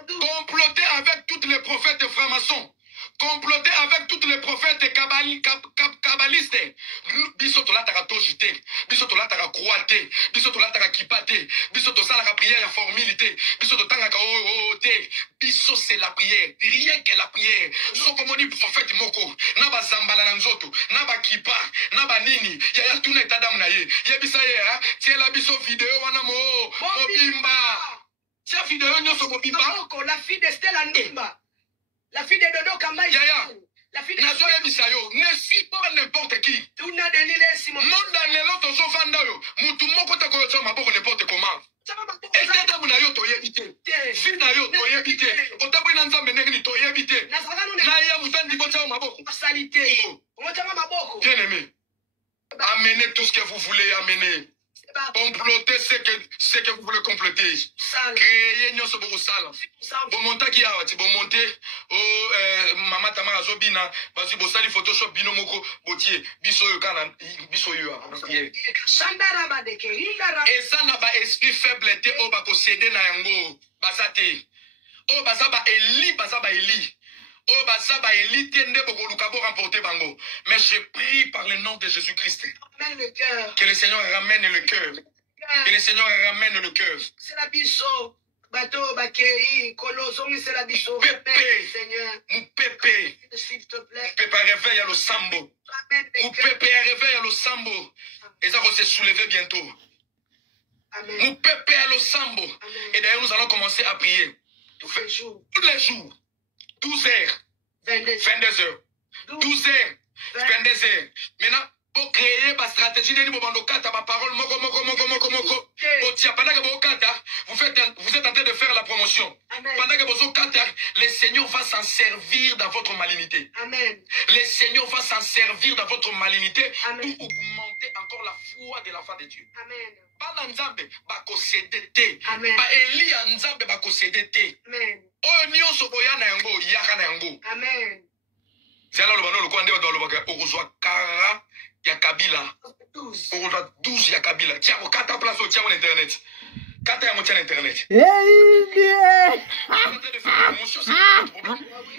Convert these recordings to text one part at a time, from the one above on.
Comploter avec tous les prophètes francs-maçons. Comploter avec tous les prophètes kabbalistes. Biso to lataka tojite, biso to lataka croate, biso to lataka kipate, biso to salaka prière ya formalité, biso to tangaka te. Biso c'est la prière, rien que la prière. So comme on dit prophète moko, na ba zambala na nzoto, na ba kipa, na ba nini, ya tuna etadam na ye. Ye bisa ye ha, tie la biso vidéo wana mobimba. Tia vidéo nyoso mobimba. La fille de Stella Ndimba. La fille de Dodo Kamba. La fille de Nazoya Bisayo, ne suis pas n'importe qui. Tout n'a de l'île Simon. Non dans les lots so fandayo, mutu moko ta ko so maboko n'importe comment. Et tata muna yo to yebite. Fina yo to yebite. Otabri na nzambe ndenge to yebite. Na ya mutandi bota maboko. Salité. Omotama maboko. Bien aimé. Amenez tout ce que vous voulez amener. Comploter ce que vous voulez comploter. Créer nyoso boko sala. Bon monta ki awa ti bon monter o mama tamara zobina basi bosali photoshop bino moko botie biso yo kana biso yo Shandara badeke indara. Et ça n'a pas esprit faible te o ba ko céder na yango basate. O basaba Eli. Oh, basaba Eli tende boko lukabo remporter bango. Mais je prie par le nom de Jésus-Christ. Que le Seigneur ramène le cœur. Que le Seigneur ramène le cœur. C'est la biso. Bateau, bakei, kolozongi, c'est la biso. Pépé. Seigneur. Mon pépé. S'il te plaît. Pépé réveille à le sambo. Mon pépé réveille à le sambo. Et ça va se soulever bientôt. Amen. Mon pépé à le sambo. Et d'ailleurs, nous allons commencer à prier. Tous les jours. 12 heures. 22 heures. 12 heures. 22 heures. Maintenant, pour créer ma stratégie, ma parole, vous êtes en train de faire la promotion. Pendant que vous le Seigneur va s'en servir dans votre malignité. Amen. Le Seigneur va s'en servir dans votre malignité pour augmenter encore la foi de l'enfant de Dieu. Amen. Bana nzambe bakosede te. Amen. Ba Elia nzambe bakosede te. Amen. Oyo nyonso boya na yango yaka na yango. Amen. Zala lo bano lo kwande ba lo baka okozwa kara ya Kabila. 12. Okozwa 12 ya Kabila. Tia ko kata place o tia on internet. Kata ya mo tia internet. Hey,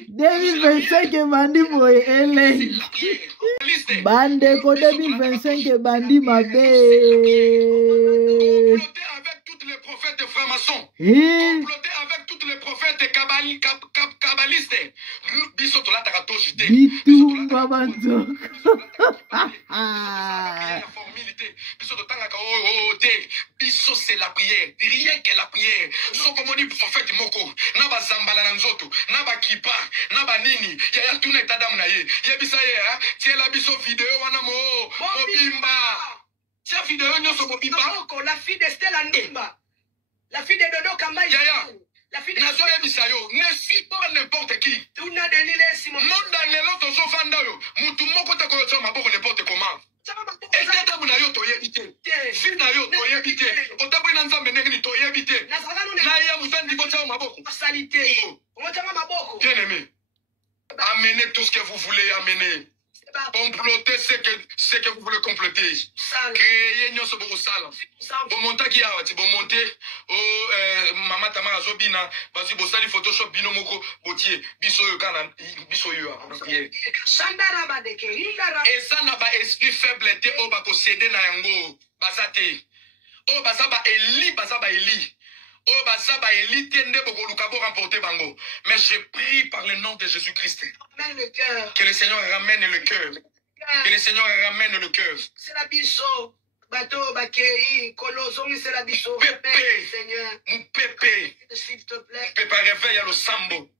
2025 bandi boy ele. Bande ko 2025 bandi mabe. Comploter avec tous les prophètes francs-maçons. Comploter avec tous les prophètes kabbalistes. Biso to lataka tojite. Bitu babanzo. Biso c'est la prière, rien que la prière. So comme on dit prophète moko, na ba zambala na nzoto, na ba kipa, na ba nini, ya tuna etadam na ye. Ye bisa ye ha, tie la biso vidéo wana mobimba. Tia vidéo nyoso mobimba. La fille de Stella Ndimba. La fille de Dodo Kamba. La fille de Nazoya Bisayo, ne suis pas n'importe qui. Tout n'a de l'île Simon. Non dans les lots so fandayo, mutu moko ta ko so maboko n'importe comment. Et tata muna yo to yebite. Fina yo to yebite. Otabri na nzambe ndenge to yebite. Na ya mutandi bota maboko. Salité. Omotama maboko. Bien aimé. Amenez tout ce que vous voulez amener. Comploter ce que vous voulez comploter. Créer nyoso boko sala. Bon monta ki awa ti bon monter o mama tamara zobina basi bosali photoshop bino moko botie biso yo kana biso yo. Shandara badeke indara. Et ça n'a pas esprit faible te o bako céder na yango basate. O basaba Eli. Oh, basaba Eli tende boko lukabo remporter bango. Mais je prie par le nom de Jésus-Christ. Amène le cœur. Que le Seigneur ramène le cœur. Que le Seigneur ramène le cœur. C'est la biso. Bateau, bakei, kolozongi, c'est la biso. Pépé. Seigneur. Mon pépé. S'il te plaît. Pépé réveille à le sambo.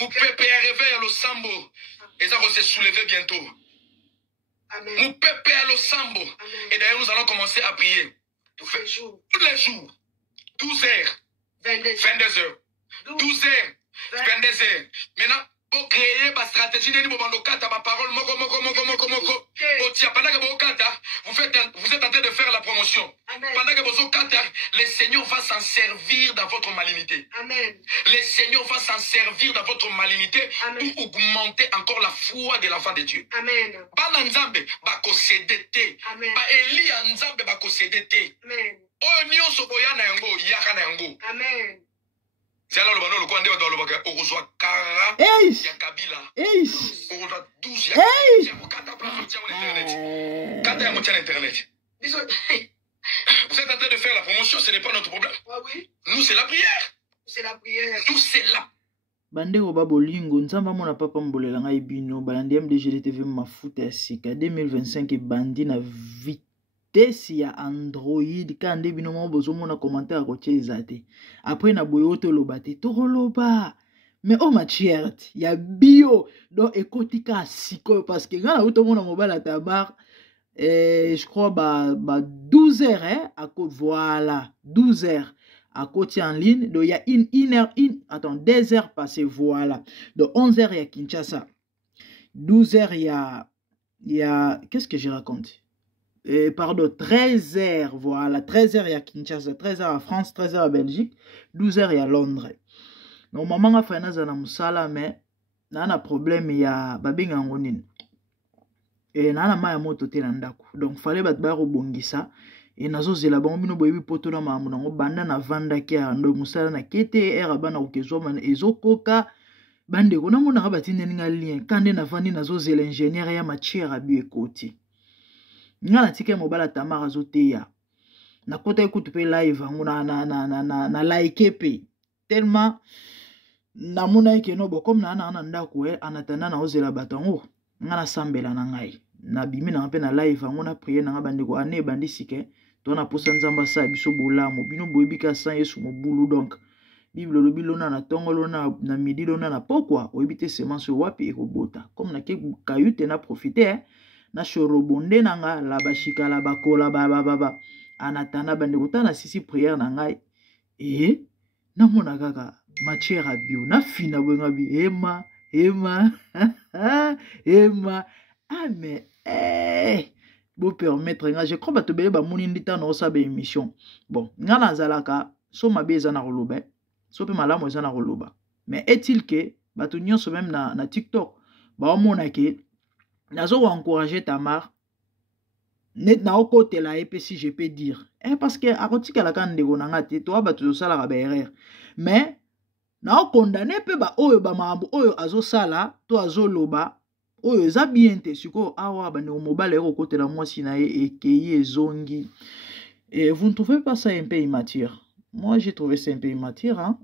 Mon pépé réveille à le sambo. Et ça va se soulever bientôt. Amen. Mon pépé à le sambo. Et d'ailleurs, nous allons commencer à prier. Tous les jours. 12 heures. 22 heures. 12 heures. 22 heures. Maintenant, pour créer ma stratégie, ma parole, vous êtes en train de faire la promotion. Pendant que vous le Seigneur va s'en servir dans votre malignité. Amen. Le Seigneur va s'en servir dans votre malignité pour augmenter encore la foi de l'enfant de Dieu. Amen. Bana nzambe bakosede te. Ba Elia nzambe bakosede te. Amen. Oyo nyonso boya na yango yaka na yango. Amen. Zala lo bano lo Bande wa dolobaka orozwa kara Eish. ya Kabila. Eish. Orozwa 12 ya Kabila. Kata place sur internet. Kata ya motia internet. Vous êtes en train de faire la promotion, ce n'est pas notre problème. Ah oui. Nous c'est la prière. C'est la prière. Nous c'est la. Bandeko babolingo nzamba mona papa mbolela ngai bino balandi MDGTV mafuta ya sika 2025 bandi na vitesse ya Android kande bino mo bozomona commentaire ko tchezate après na boyo to lobate to loba mais oh ma cherte ya bio donc ekotika siko parce que ngana uto mona mobile tabar je crois ba 12 heures hein à cause voilà 12 heures à côté en ligne, donc il y a attends, 2 heures passées, voilà. Donc 11 heures, il y a Kinshasa. 12 heures, il y a qu'est-ce que je raconte? Pardon, 13 heures, voilà. 13 heures, il y a Kinshasa. 13 heures à France, 13 heures à Belgique. 12 heures, il y a Londres. Donc, maman a fait un musala, mais il y a un problème, il y a babinga ngonin. Et il y a un moto telandaku. Donc, il fallait battre au bongisa. Et nazo zela ba mbino boyebi poto na mamu nango banda na vanda ke ando musala na kete era bana ukezoma ezokoka bande kona mona ba tindeninga lien kande na vandi nazo zela ingénieur ya matière abi ekoti ngala tike mobala tamara zoteya na kota ekutu pe live nguna na like pe tellement na mona ke no bo comme na ndako anatana na ozela batango ngala sambela na ngai na bimi na pe na live nguna prier na bande ko ane bandi sike to na posa nzamba sa biso bolamo bino boyebika sa yesu mobulu donc bible lobi lona na tongo lona na midi lona na pokwa oyebite semence wapi ekobota comme na ke kayute na profiter na shorobonde nanga la bashika la bakola ba anatana bande kotana sisi prière na ngai na mona kaka matière à bio na fina bwenga bi ema mais bo permettre nga je crois bato bele ba moni ndita na osa be émission bon nga na zalaka so mabe za na roloba so pe malamu za na roloba mais est-il que bato nyonso même na TikTok ba mona ke nazo encourager Tamar net na okotela et si je peux dire parce que akotika la kan ndeko na ngati to bato sala ka ba erreur mais na condamner pe ba oyo ba mambo oyo azo sala to azo loba oyo za bien te siko awa bane mobile eko kotela mwasi na ye ekei ezongi et vous ne trouvez pas ça un peu immature? Moi j'ai trouvé ça un peu immature hein.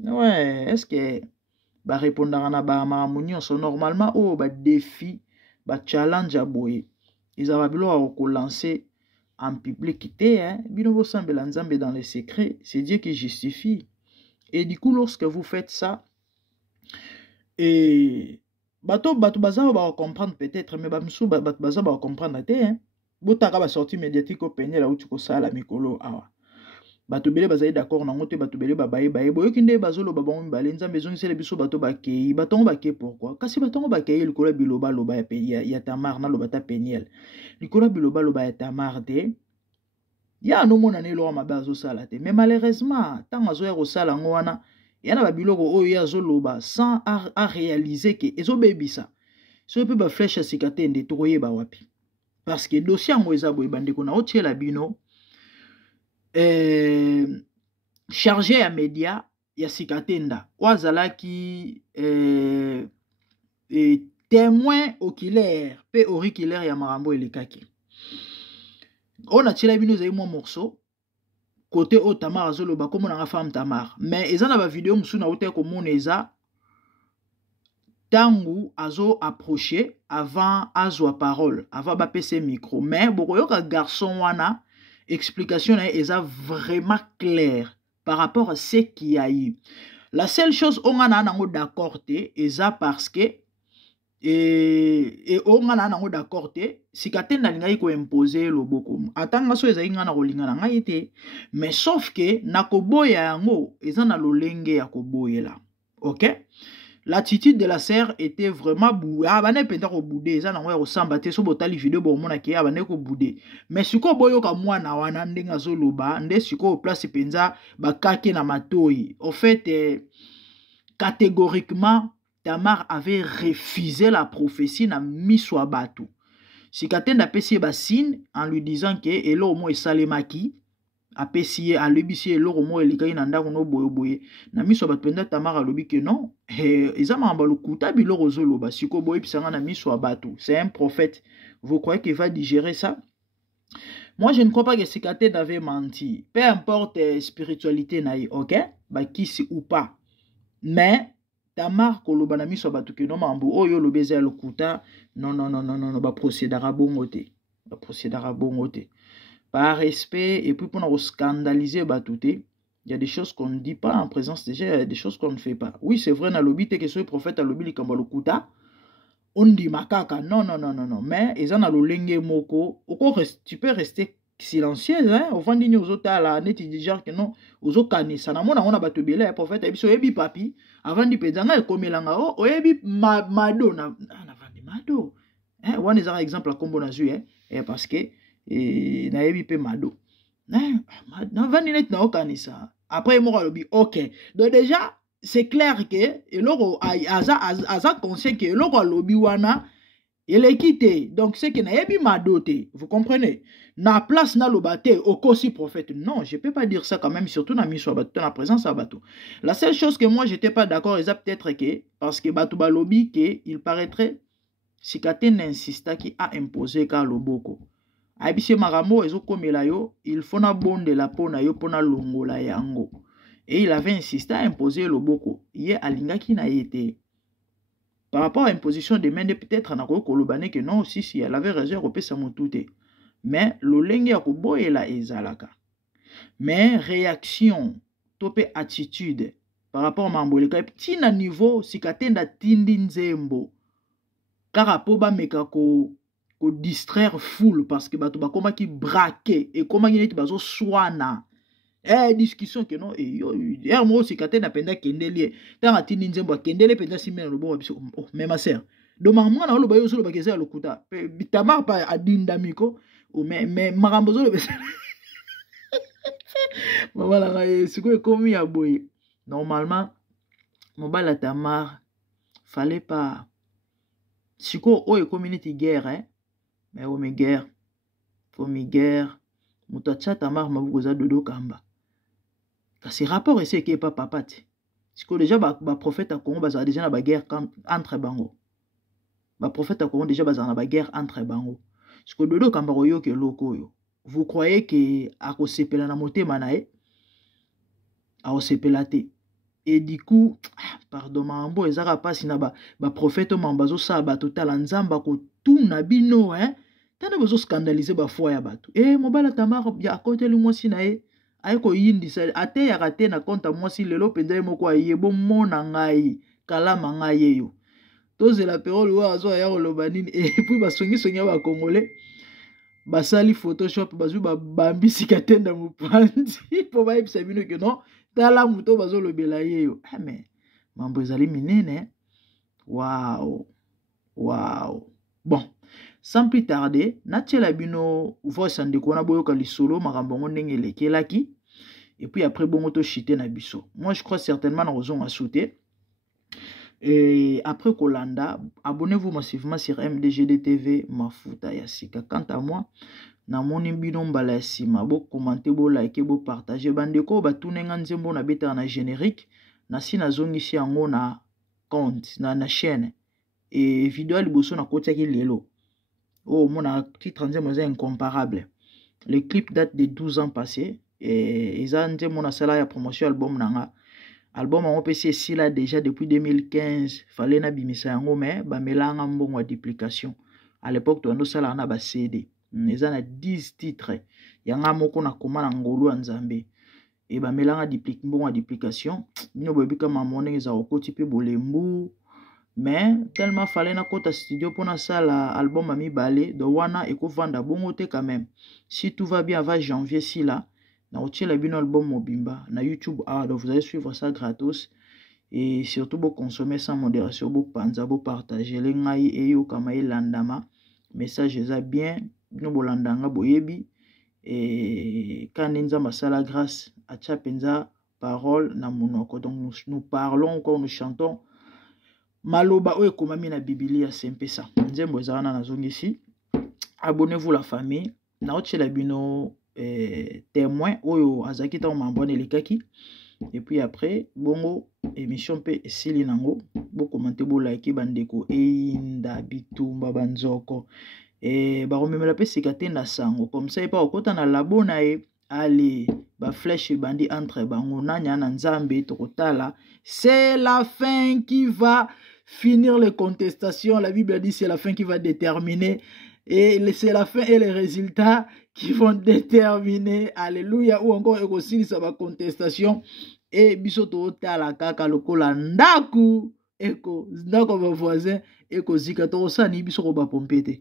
Ouais, est-ce que ba répondre na ba mamunyo so normalement oh ba défi ba challenge à boye ils avaient besoin de lancer en public hein bino bo sambela nzambe dans les secrets c'est Dieu qui justifie et du coup lorsque vous faites ça et bato baza ba comprendre peut-être mais bamsu bato baza ba comprendre te hein botaka ba sortie médiatique au peine là où tu ko sala mikolo awa bato bele baza d'accord na ngote bato bele babaye boyo kinde bazolo babongo mbale nzambe zongi sele biso bato bakei batongo bakei pourquoi kasi batongo bakei likola biloba loba ya Tamar na loba ta peniel likola biloba loba ya Tamar te ya no mona ne lo mabazo sala te mais malheureusement tant azo ya ko sala ngwana yana ba biloko oyo ya zoloba sans à réaliser que ezo bebisa so pe ba flèche à sikatende to koyeba wapi parce que dossier ngo eza boye bandeko na otiela bino chargé ya média ya sikatenda wazalaki témoin oculaire pe auriculaire ya marambo elikaki on a tiré bino zai mo morceau côté au Tamar azoloba comme on a femme Tamar mais ils en a vidéo musuna ote ko moneza tangu azo approcher avant azwa parole avant ba PC micro mais bokoyoka garçon wana explication est vraiment claire par rapport à ce qu'il y a eu. La seule chose on a d'accord est parce que et on a d'accord si katenda linga ko imposer loboko atanga so eza inga na kolinga na ngai te mais sauf que nakoboya yango eza na lolenge ya koboyela OK. L'attitude de la sœur était vraiment boudé. Ah, bah, n'est pas boudé. Ça n'a pas ressemblé. So botali vidéo bon mon aki. Ah, bah, n'est pas boudé. Mais si ko boyo ka moi na wana ndenga zoloba, nde si ko place penza ba kake na matoi. En fait, catégoriquement, Tamar avait refusé la prophétie na miswa batu. Si katenda pesi ba signe en lui disant que elo mo esalemaki apesi alebisi eloko mo elikai na ndako no boye na miso bato penda Tamar alobi ke non eza mamba lokuta biloko zoloba siko boye pisanga na miso bato. C'est un prophète. Vous croyez qu'il va digérer ça? Moi, je ne crois pas que Sikaten avait menti. Peu importe spiritualité naïe, ok? Bah, qui c'est ou pas. Mais, Tamar, koloba na miso batu ke non mambo, oyo lo beze lokuta, non, bah, procédera bongote. Bah, procédera bongote. Par respect, et puis pour nous scandaliser batouté, il y a des choses qu'on ne dit pas en présence des gens, il y a des choses qu'on ne fait pas. Oui, c'est vrai, na lobi te que ce prophète a lobi likamba lokuta. On dit makaka, non, mais ils ont l'olenge moko, tu peux rester silencieux, hein, au fond d'igno aux autres là, net déjà que non, aux autres canis, ça n'a pas battu belé, prophète, et puis ebi papi, avant de pédanga, et comme l'anga, oh, ebi mado, na vandi mado, hein, on est un exemple à combo nazu, hein, parce que, na ebi pe mado, hein, na vandi net na okanisa, après moi, lobi, ok, donc déjà, c'est clair que eloko aza conscient que eloko lobi wana il est quitté. Donc c'est que na yebi madote, vous comprenez? Na place na lobate okosi prophète. Non, je peux pas dire ça quand même, surtout na miso bato na présence à bato. La seule chose que moi j'étais pas d'accord, c'est peut-être que parce que bato ba lobi que il paraîtrait Sikaten insista qui a imposé ka loboko. Aibisi maramo ezo komela yo, il faut na bonde la pona yo pona longola yango. Et il avait insisté à imposer le boko. Il y a alingaki na été. Par rapport à l'imposition de main, peut-être na kolobane que non, si elle avait raison, repé sa motute. Mais l'olenge akobo et la ezalaka. Mais réaction, topé attitude par rapport à mamboleka petit na niveau Sikaten da tindi nzembo. Car apoba meka ko distraire foule parce que bato ba koma ki braquer et koma ki neti bazo swana. Discussion que non, moi Sikaten apenda kendeli, tant à tini nzembo kendele penda simena lobo wabiso, oh, mais ma sœur, donc maman na loba yo solo bakeza lokuta, Tamar pa adinda miko, oh, mais marambo zo besa. Maman la siko komi ya boye. Normalement, mon bala Tamar, fallait pas, siko o community guerre, hein, mais o me guerre, faut me guerre, mutacha Tamar mabukoza dodo kamba. Ces rapports ici qui est pas papa. Parce que déjà ba prophète à Congo bazar déjà na ba guerre entre bango. Ba prophète à Congo déjà bazar na ba guerre entre bango. Parce que dodo kamba yo ke loko yo. Vous croyez que a ko sepela na motema na e a sepela te. Et du coup, pardon mambo ezaka pasi na ba prophète mambazo sa ba total nzamba ko tout na bino hein. Tana bozo scandaliser ba foi ya bato. Mobala Tamar ya côté lu mosi na e. Aiko yindi sa ate ya kate na konta mwasi lelo penda moko ayebo mona ngai kalama ngai yo toze la perole wa azo ya koloba nini et puis basongi sonya ba congolais basali photoshop bazu ba bambi Sikaten na mupandi po ba ibisa bino ke non tala muto bazo lobela yo mais mambo ezali minene wow bon. Sans plus tarder, Nathiela Bino voice en décona boyoka lisolo marambongo ndenge lekelaki et puis après bongo to chité na biso. Moi je crois certainement na raison à sauter. Et après Kolanda, abonnez-vous massivement sur MDGD TV Mafuta ya Sika. Quant à moi, na moni bino mbala sima bo commenter bo liker bo partager bandeko ba tunenga nzembo na beta na générique na sina zongisi yango na compte na chaîne et vidéo liboso na kotia ki lelo. Oh, mon titre est incomparable. Le clip date de 12 ans passés. Et ils ont dit mon salaire promotion album nanga. Album en OPC ici là déjà depuis 2015. Fallait na bimisa yango mais ba melanga mbongo wa duplication. À l'époque to ndo sala na ba CD. Ils ont 10 titres. Yanga moko na koma na ngolu nzambe. Et ba melanga mbongo wa duplication. Nyo bobi kama monenge za okoti pe bolembu. Mais tellement fallait na kota studio pour na sala album ami balé de wana eko vanda bongo te quand même. Si tout va bien avant janvier si là na otie la bino album mobimba na YouTube donc vous allez suivre ça gratos et surtout vous consommer sans modération vous panza vous partager les ngai et yo kama landama message ça bien bino bolandanga boyebi et quand nza masala grâce à chapenza parole na monoko donc nous parlons encore nous chantons maloba oyo komami na Biblia sempe ça. Nzembo ezana na zongisi. Abonnez-vous la famille. Na otie la bino témoin oyo azaki ta mambone lekaki. Et puis après bongo émission pe esili nango bo commenter bo like bandeko einda bitumba banzoko ba komemela pe sikate na sango comme ça pas okota na labo na e allez ba flèche bandi entre bango nanya na nzambe tokotala. C'est la fin qui va finir les contestations. La Bible dit c'est la fin qui va déterminer et c'est la fin et les résultats qui vont déterminer, alléluia, ou encore aussi ça va contestation et bisoto tala kaka lokola ndaku eko ndako ba voisin eko zika to sani bisoko ba pompete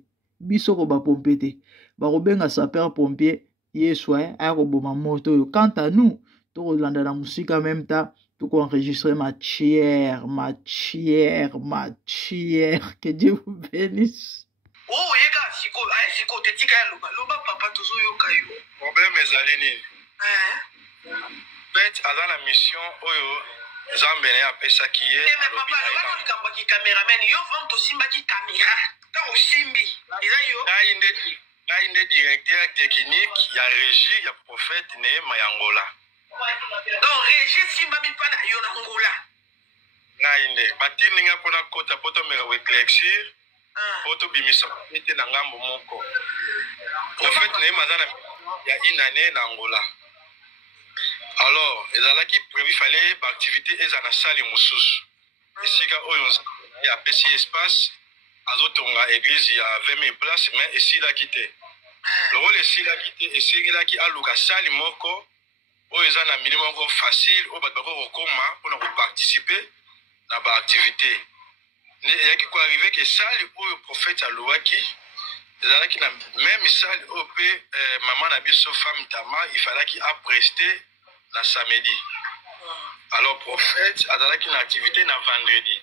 ba robenga sapeur pompier yeswa ako boma moto yo. Quant à nous to landa na musique en même temps to enregistrer matière que Dieu vous bénisse. Oh, yega siko tetika ya loba papa tozo yoka yo. Problème ezali nini? Bet azana mission oyo Nzambe ne apesaki ye. Mais papa, loba likambo ki cameraman yo vont to simba ki caméra. Ta osimbi. Eza yo. Ngai directeur technique ya régie ya prophète Nehema ya Angola. Donc régie simba mi pa na yo na Angola. Ngai batini nga pona kota poto mera éclaircir. Poto bimisa ete na ngambo moko. Prophète Nehema zana ya inane na Angola. Alors, ezalaki prévu fallait activité ezana sali mususu. Esika oyo ya pesi espace azotonga église ya 20 000 places mais esila kité. Le rôle esila kité esila ki aluka sali moko oyo ezana minimum ko facile o bato ko koma pour participer na ba activité. Ne yaki ko arriver que sali oyo prophète alouaki ezalaki na même sali op maman na biso femme Tama il fallait qu'il a presté la samedi. Alors prophète azalaki na activité na vendredi.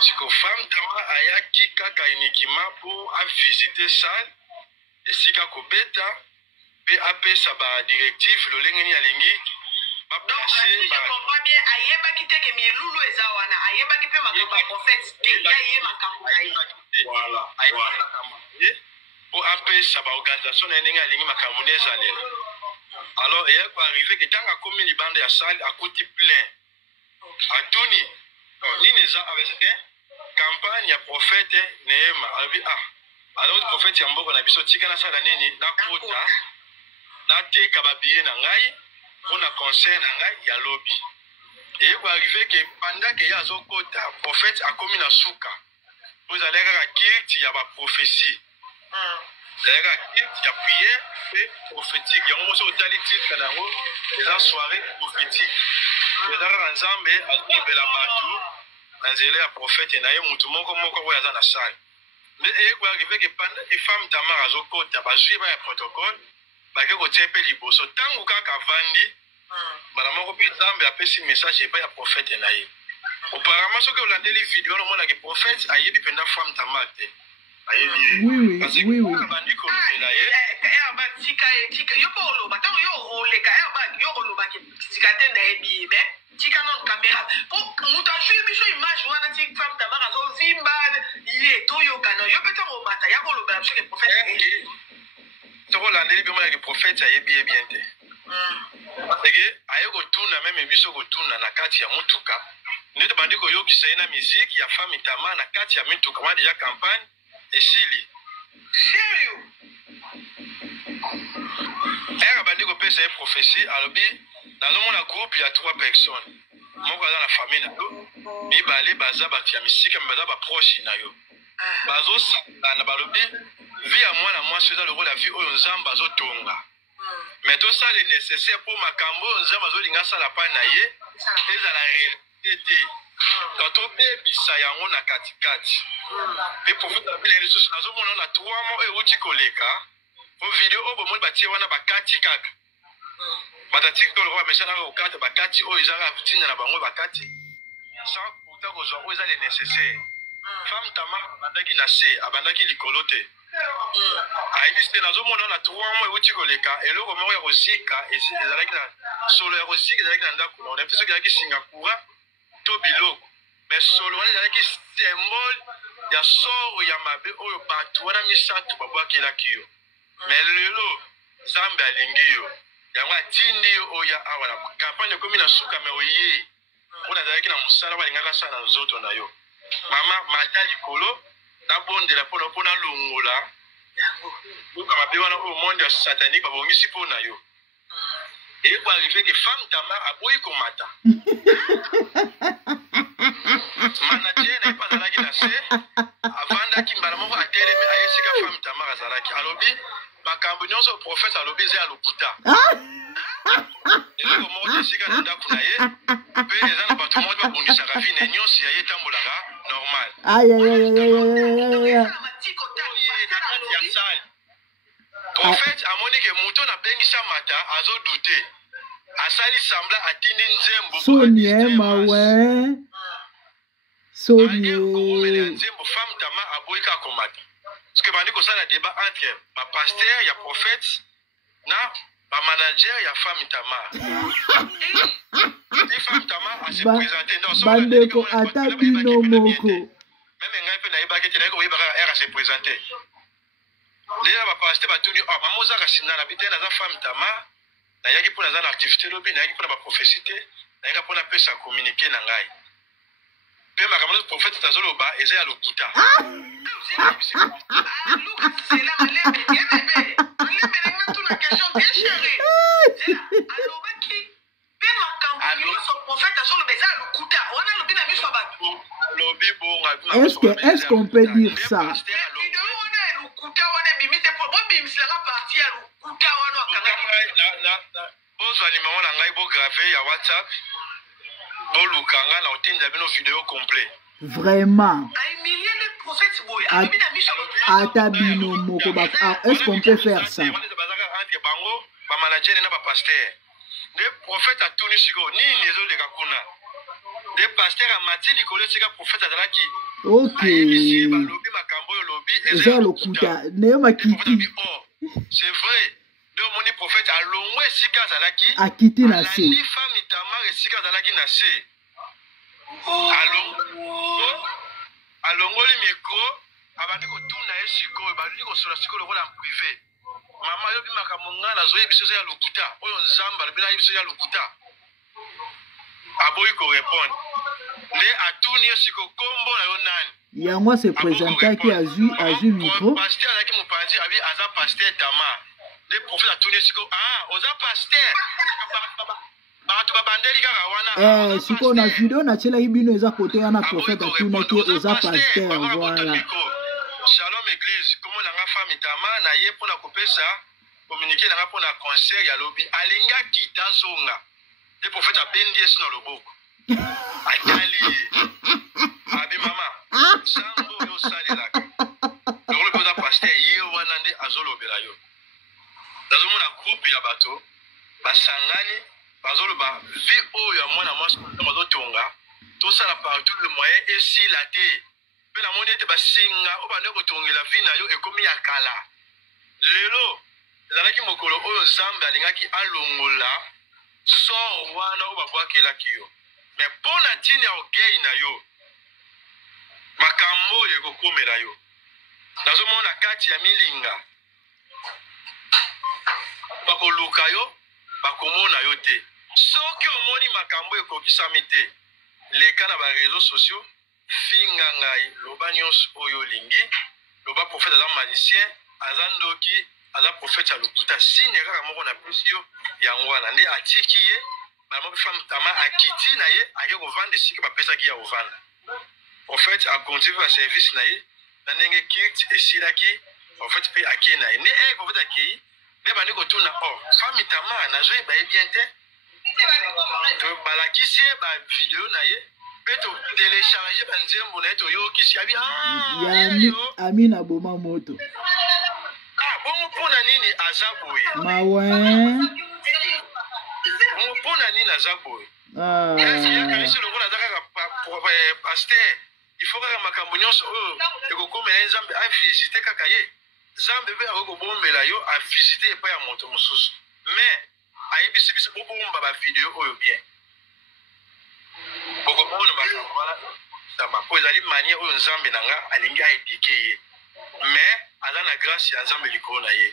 Si que femme Tama ayaki kaka uniquement pour visiter salle et si ka kobeta pe apesa ba directive lo lengeni alingi ba placer ba. Je comprends bien ayeba kite ke milulu ezawana ayeba kipe makambo ya prophète te ayeba makambo ayeba. Voilà. Ayeba pour apesa ba organisation na ndenga alingi makambo nezalela. Alors, il est arrivé que quand on a commis les bandes à salle, à côté plein. À Tony, Nineza avec campagne à prophète Nehema. Alors, le prophète Yambo, on a vu sortir dans la salle na kota, na te kababiye na ngai, on a conseil na ngai, ya lobby. Et il est arrivé que pendant que ya zo kota, prophète a commis na souka. Vous allez à kirti ya ba prophétie. Il y a prière et prophétique. Il y a un mot de la soirée prophétique. Il y a un ensemble de la bateau. Dans les prophètes, il y a un mouton qui est dans la salle. Mais il est arrivé que pendant que les femmes Tamar à Zoko, il y a un protocole. Il y a un liboso. Tant que tu as vendu, madame, il y a un message et un prophète. Auparavant, ce que vous avez vu, vidéo, le prophète a eu des femmes Tamar. Oui. Sérieux? Elle a bandé que c'est une prophétie. Alors, dans mon groupe, il y a 3 personnes. Moi, dans la famille, il y a des bazar, il y a des musiques, il y a des proches. Bazo, na balobi, vie à moi, c'est dans le rôle de la vie, on zamba, bazo tonga. Mais tout ça, est nécessaire pour ma cambo, zamba, bazo linga sa la panaye, et ça la réalité. Quand on est bisaya, on a katikati. Et pour vous dire, les ressources, on a 3 mois et outil collègue. Pour vidéo, on va bâtir on a bakati kaka. Batatik dans le roi, mais ça n'a aucun bakati, oh, ils ont tina na bango bakati. Sans pourtant aux gens, ils ont nécessaire. Femme Tama, abandaki na se, abandaki likolote. Aïdiste, na zomo on a 3 mois et outil collègue. Et le roman est rosika, et c'est des alaki na solo est rosika, des alaki na ndako. On a fait ce qu'il y a qui Singapour. Tobilo, mais solo on est symbole ya soro ya mabe oyo bato wana misatu babwakela kiyo mais lelo Zambe alingi yo. Yango atindi yo oya awa na campagne komi na suka me oye. Ona dalaki na musala balingaka sana nzoto na yo. Mama mata likolo na bondela pona longola. Buka mabe wana o monde satanique babongisi pona yo. Et pour arriver que femme Tamar a boyi komata. Manager n'est pas allé nasser avant d'akimbala moko atelemi ayesika femme Tamar azalaki. Alobi makambo nyonso prophète alobi ze alokuta. Et ko mo tesika na ndako na ye. Pe ezana bato mo ba bondisa ka vie nyonso ya yetambolaka normal. Aïe. Prophète amoni ke muto na bengisa mata azo douter. Asali sambla atindi nzembo. Sonie mawe. Sonie. Nzembo femme Tama aboyika komata. Parce que bandi ko sala débat entre ba pasteur ya prophète na ba manager ya femme Tama. Et femme Tama a se présenter dans son bandeko atabino moko. Même ngai pe na yebaki te na ko yebaka era se présenter. Léa va passer batuni oh mamoza kasina na bitena za femme Tama na yaki pona za activité lobi na yaki pona ba prophétie na yaki pona pesa communiquer na ngai pe makambo prophète tazolo ba eza ya lokuta Lucas c'est là malebe bébé malebe na tuna question bien chérie alors qui pe makambo so prophète tazolo beza lokuta wana lobi na biso ba lobi bon est-ce qu'on peut dire ça Bozwa numéro na ngai bo graver ya WhatsApp. Bo lukanga na otinda bino vidéo complet. Vraiment. Atabino moko ba est-ce qu'on peut faire ça? Bango ba manager na ba pasteur. Le prophète a tuni siko ni nezo le kakuna. Le pasteur a mati likolo sika prophète azalaki. OK. Balobi makambo yo lobi eza lokuta ne makiti. C'est vrai. De mon prophète a longwe sika zalaki akiti na se ni femme Tamar sika zalaki na se alongoli micro abandi ko tuna esiko abandi ko sola siko lokola en privé mama yo bimaka mongala zoye biso ya lokuta oyo nzamba bina biso ya lokuta aboyi ko répondre le atuni esiko kombo na yo nani yango se présentaki azu micro pasteur zaki mopanzi abi aza pasteur Tamar. Les prophètes a tourné sur oza pasteur bato babandeli kaka wana siko na video na chela ibino eza côté wana prophète a tourné ki oza pasteur voilà. Shalom église comment la femme Tama na ye pona kopesa communiquer na pona concert ya lobi alinga kitazonga les prophètes a bendi eso na loboko atali abi mama sango yo salela le poza pasteur ye wana nde azolobela yo. Dans un groupe ya bato basangani bazoloba vie oyo ya mwana mwasi mazotonga tosala partout le moyen esila te pe na moni ete basinga o bande kotongela vie na yo ekomi ya kala lelo ezalaki mokolo oyo Nzambe alingaki alongola sor wana oyo babwakelaki yo me mpo na ntina ya orgueil na yo makambo oyo ekokomela yo nazomona kati ya milinga bakoluka yo bakomona yo te soki omoni makambo ekokisami te leka na ba réseaux sociaux finga ngai loba nyonso oyo olingi loba prophète aza magicien aza ndoki aza prophète ya lokuta sine kaka moko na pesi yo yango wana nde atiki ye banamo femme Tama akiti na ye ake kovanda esika bapesaki ya kovanda prophète akontinue ba service na ye na ndenge kirt esilaki prophète mpe akie na ye nde prophète akei nde bandi kotuna femme Tama nazoyi baye bien te balakisi ye bavideo na ye mpe totelecharge banzembo na ye toyokisi abi ami na boma moto bongo mpona nini aza boye mawe bongo mpona nini aza boye yakanisi lokola aza kaka pasteur il faut kaka makambo nyonso oyo ekokomela ye Nzambe avisite kaka ye Nzambe mpe akokobombela yo avisite epai ya moto mosusu mais ayebisi biso bobomba bavideo oyo bien bokomona makambo wana po ezali manie oyo Nzambe na nga alingi aedike ye mais aza na grâce ya nzambe likolo na ye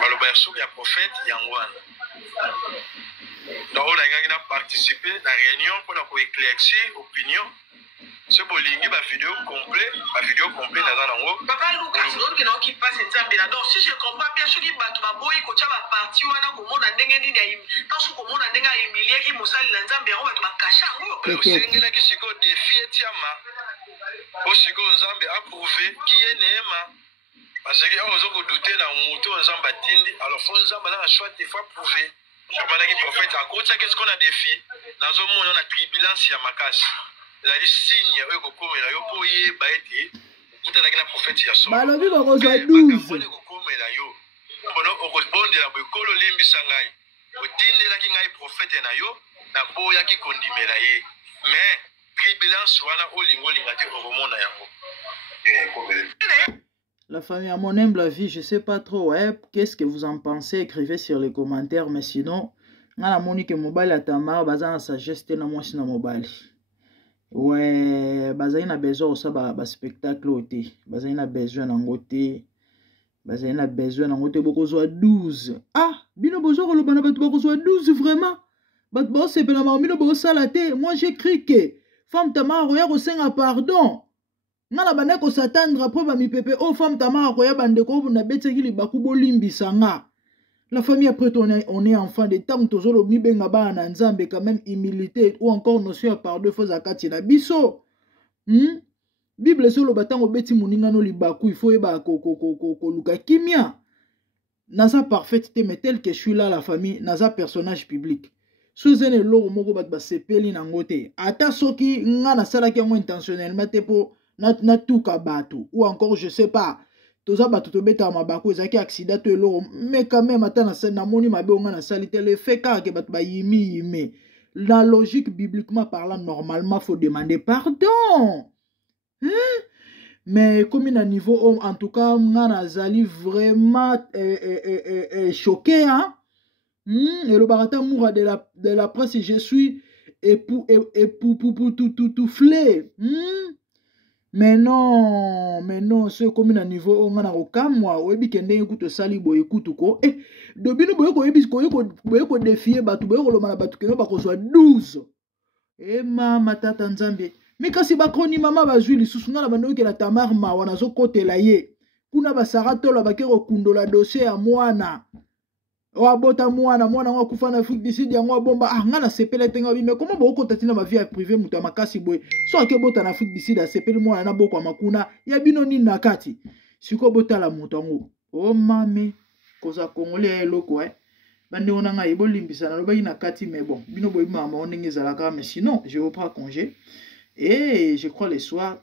baloba ya soki ya prophète yango wana donc oyo nalingaki na participer na réunion mpona koéclaircir opinion ce bolingi bavideo complet naza nango papa Lucas oyoki naoki mpasi nzambe na donc si je comprends bien soki bato baboyi kotya baparti wana komona ndenge nini ntanso komona ndenge aemiliaki mosali na nzambe yango bato bakasha yango osengelaki sikoyo defi etiama po sikoyo nzambe approuve ki ye neema parce que oyo ozokodute na moto oyo nzambe atindi alors fo nzambe aza na choix te fo approuve somanaki prophète akotiaki sikoyo na defi nazomona na tribulance ya makasi ezali signe oyo kokomela yo mpo oyeba ete okutanaki na prophète ya solo balobi bakozwa 12 kokomela yo mpono okobondela boekolo olimbisa ngai otindelaki ngai prophète na yo naboyaki kondimela ye mais tribulance wana olingolinga te okomona yango. La famille, à mon humble avis, je sais pas trop, ouais, qu'est-ce que vous en pensez, écrivez sur les commentaires, mais sinon, on a monique mobile à Tamar, bazan sa geste na moi na mobile. Ouais, bazan a besoin ça ba spectacle ôté, bazan a besoin ngoté, bazan a besoin ngoté beaucoup soit 12. Ah, bino besoin le bana batu beaucoup soit 12 vraiment. Bat boss c'est pena ma bino beaucoup salaté. Moi j'écris que femme Tamar roya ko senga pardon. Ngala bana ko s'attendre après ba mi pepe oh femme Tamar roya bande ko na beteki li bakubo limbisa nga. La famille après on est enfant de temps tozolo mi benga ba na nzambe quand même humilité ou encore notion par deux fois zakati na biso. Bible solo batango beti muninga no libaku il faut eba ko luka kimia. Naza parfaite mais tel que je suis là la famille naza personnage public. Suzene loro moko bat ba sepeli na ngote. Ata soki nga na sala ki ngo intentionnellement te po na tuka batu ou encore je sais pas. Toza batu to beta mabako ezaki accident to loro mais quand même ata na moni mabe nga na salité le fait ka ke bat ba yimi. La logique bibliquement parlant normalement faut demander pardon. Mais comme il a niveau en tout cas nga nazali vraiment choqué hein. Et le barata moura de la presse je suis tout flé. Mais non c'est comme il a niveau on a aucun moi webi kende écoute sali bo écoute ko et dobino boyo ko yebi ko défier batu boyo ko lo mana batu ke ba ko soit 12 et mama tata nzambe. Mais quand c'est bakoni mama bazui lisusu ngala bando ke la Tamar ma wana zo kotela ye kuna basarato la bakero kundola dossier ya mwana wa bota mwana wa kufa na Afrique du Sud ya ngwa bomba ah ngala sepele tenga bi mais comment boko tatina ma vie privée mutu makasi boy so ake bota na Afrique du Sud a sepele mwana na boko makuna ya bino nini na kati siko bota la mutu ngo oh mame koza congolais eloko bande ona nga ebo limbisa na loba ina kati mais bon bino boy mama onenge zalaka mais sinon je reprends congé. Et je crois le soir,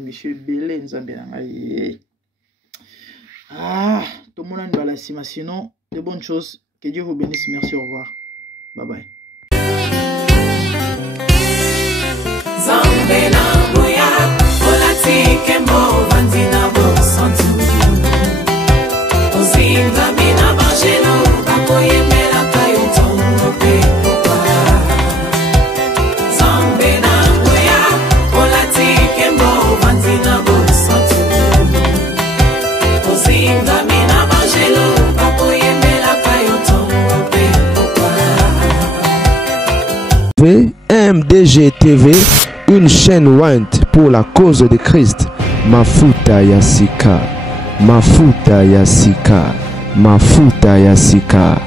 monsieur Belé, tout le monde a la cima. Sinon, de bonnes choses. Que Dieu vous bénisse. Merci, au revoir. Bye bye. MDG TV, une chaîne Went pour la cause de Christ. Mafuta Yasika, Mafuta Yasika, Mafuta Yasika.